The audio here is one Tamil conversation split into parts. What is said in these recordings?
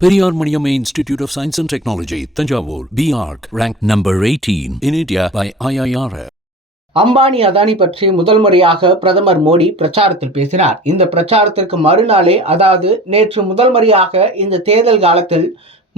Periyar Maniam institute of science and technology Thanjavur B B Arch rank number eighteen in India by IIR Ambani Adani பற்றி முதல் முறையாக பிரதமர் மோடி பிரச்சாரத்தில் பேசினார் இந்த பிரச்சாரத்திற்கு மறுநாளே அதாவது நேற்று முதல் முறையாக இந்த தேர்தல் காலத்தில்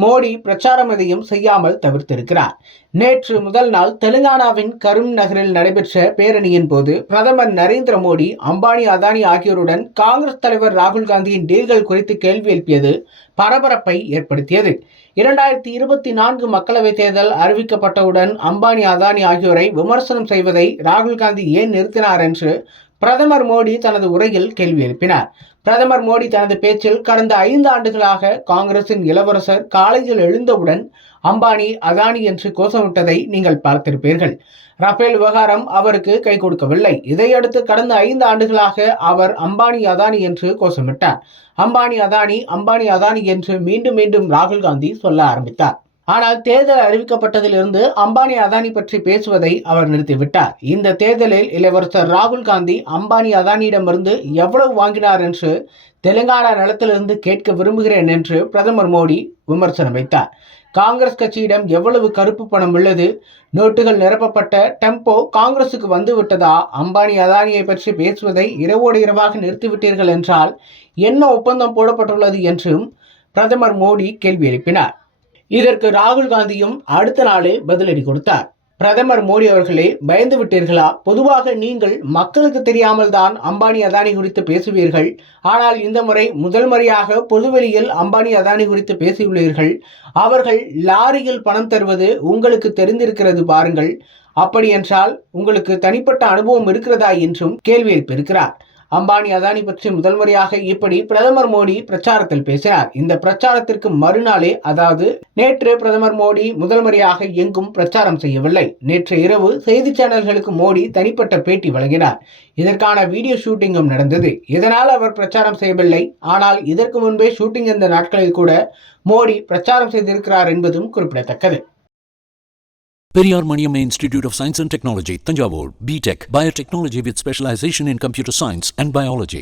மோடி பிரச்சாரம் எதையும் செய்யாமல் தவிர்த்திருக்கிறார். நேற்று முதல் நாள் தெலுங்கானாவின் கரும் நகரில் நடைபெற்ற பேரணியின் போது பிரதமர் நரேந்திர மோடி அம்பானி அதானி ஆகியோருடன் காங்கிரஸ் தலைவர் ராகுல் காந்தியின் டீல்கள் குறித்து கேள்வி எழுப்பியது பரபரப்பை ஏற்படுத்தியது. இரண்டாயிரத்தி இருபத்தி நான்கு மக்களவைத் தேர்தல் அறிவிக்கப்பட்டவுடன் அம்பானி அதானி ஆகியோரை விமர்சனம் செய்வதை ராகுல் காந்தி ஏன் நிறுத்தினார் என்று பிரதமர் மோடி தனது உரையில் கேள்வி எழுப்பினார். பிரதமர் மோடி தனது பேச்சில் கடந்த ஐந்து ஆண்டுகளாக காங்கிரசின் இளவரசர் காலையில் எழுந்தவுடன் அம்பானி அதானி என்று கோஷமிட்டதை நீங்கள் பார்த்திருப்பீர்கள். ரஃபேல் விவகாரம் அவருக்கு கை கொடுக்கவில்லை. இதையடுத்து கடந்த ஐந்து ஆண்டுகளாக அவர் அம்பானி அதானி என்று கோஷமிட்டார். அம்பானி அதானி அம்பானி அதானி என்று மீண்டும் மீண்டும் ராகுல் காந்தி சொல்ல ஆரம்பித்தார். ஆனால் தேர்தல் அறிவிக்கப்பட்டதிலிருந்து அம்பானி அதானி பற்றி பேசுவதை அவர் நிறுத்திவிட்டார். இந்த தேர்தலில் இளவரசர் ராகுல் காந்தி அம்பானி அதானியிடமிருந்து எவ்வளவு வாங்கினார் என்று தெலுங்கானா நிலத்திலிருந்து கேட்க விரும்புகிறேன் என்று பிரதமர் மோடி விமர்சனம் வைத்தார். காங்கிரஸ் கட்சியிடம் எவ்வளவு கருப்பு பணம் உள்ளது? நோட்டுகள் நிரப்பப்பட்ட டெம்போ காங்கிரசுக்கு வந்து விட்டதா அம்பானி அதானியை பற்றி பேசுவதை இரவோடு இரவாக நிறுத்திவிட்டீர்கள் என்றால் என்ன ஒப்பந்தம் போடப்பட்டுள்ளது என்றும் பிரதமர் மோடி கேள்வி எழுப்பினார். இதற்கு ராகுல் காந்தியும் அடுத்த நாளே பதிலடி கொடுத்தார். பிரதமர் மோடி அவர்களே பயந்து விட்டீர்களா? பொதுவாக நீங்கள் மக்களுக்கு தெரியாமல் தான் அம்பானி அதானி குறித்து பேசுவீர்கள். ஆனால் இந்த முறை முதல் முறையாக பொதுவெளியில் அம்பானி அதானி குறித்து பேசியுள்ளீர்கள். அவர்கள் லாரியில் பணம் தருவது உங்களுக்கு தெரிந்திருக்கிறது பாருங்கள். அப்படி என்றால் உங்களுக்கு தனிப்பட்ட அனுபவம் இருக்கிறதா என்றும் கேள்வி எழுப்பியிருக்கிறார். அம்பானி அதானி பற்றி முதல் முறையாக இப்படி பிரதமர் மோடி பிரச்சாரத்தில் பேசினார். இந்த பிரச்சாரத்திற்கு மறுநாளே அதாவது நேற்று பிரதமர் மோடி முதல் முறையாக எங்கும் பிரச்சாரம் செய்யவில்லை. நேற்று இரவு செய்தி சேனல்களுக்கு மோடி தனிப்பட்ட பேட்டி வழங்கினார். இதற்கான வீடியோ ஷூட்டிங்கும் நடந்தது. இதனால் அவர் பிரச்சாரம் செய்யவில்லை. ஆனால் இதற்கு முன்பே ஷூட்டிங் இருந்த நாட்களில் கூட மோடி பிரச்சாரம் செய்திருக்கிறார் என்பதும் குறிப்பிடத்தக்கது. Periyar Maniam institute of science and technology Thanjavur B Tech biotechnology with specialisation in computer science and biology